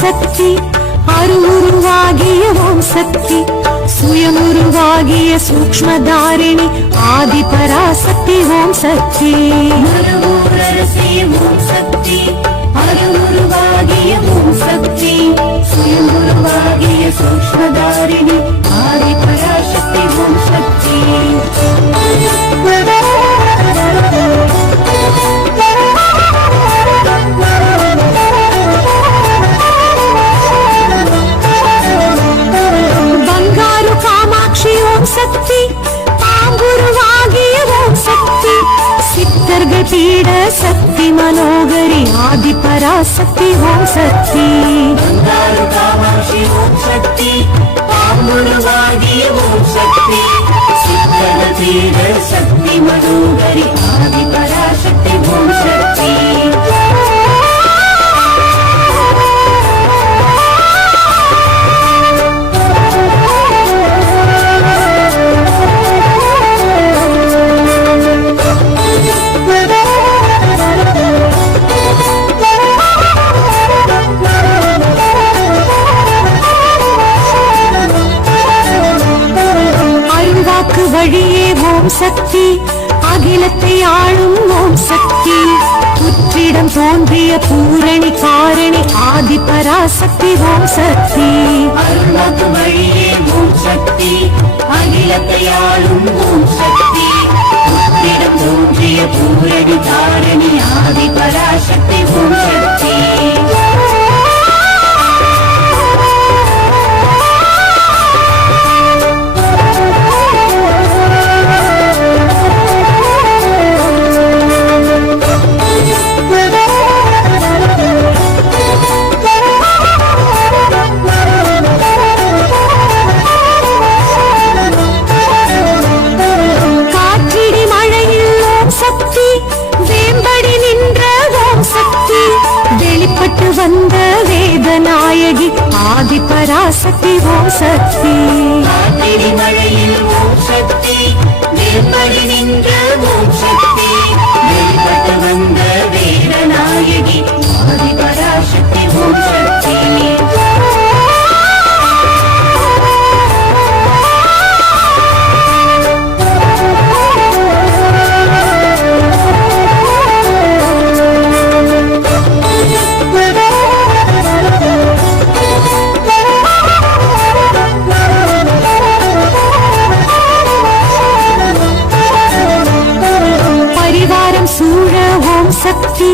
சக்தி அருவுருவாகிய ஓம் சக்தி சுயமுருவாகிய சூக்ஷ்மதாரிணி ஆதி பராசக்தி ஓம் சக்தி. ஓம் சக்தி அருவுருவாகிய ஓம் சக்தி சுயமுருவாகிய சூக்ம பீட சக்தி மனோகரி ஆதி பராசக்தி ஓம் சக்தி. சக்தி மனோகரி ஆதி பராசக்தி. ஓம் சக்தி. அகிலத்தை ஆளும் ஓம் சக்தி. புற்றிடம் தோன்றிய பூரணி காரணி ஆதி பராசக்தி ஓம் சக்தி. அருள்வாக்கு வழியே ஓம் சக்தி. அகிலத்தை ஆளும் ஓம் சக்தி. புற்றிடம் தோன்றிய பூரணி காரணி ஆதி பராசக்தி ஓம் சக்தி. சக்தி ஓ சக்தி. மழையில் சக்தி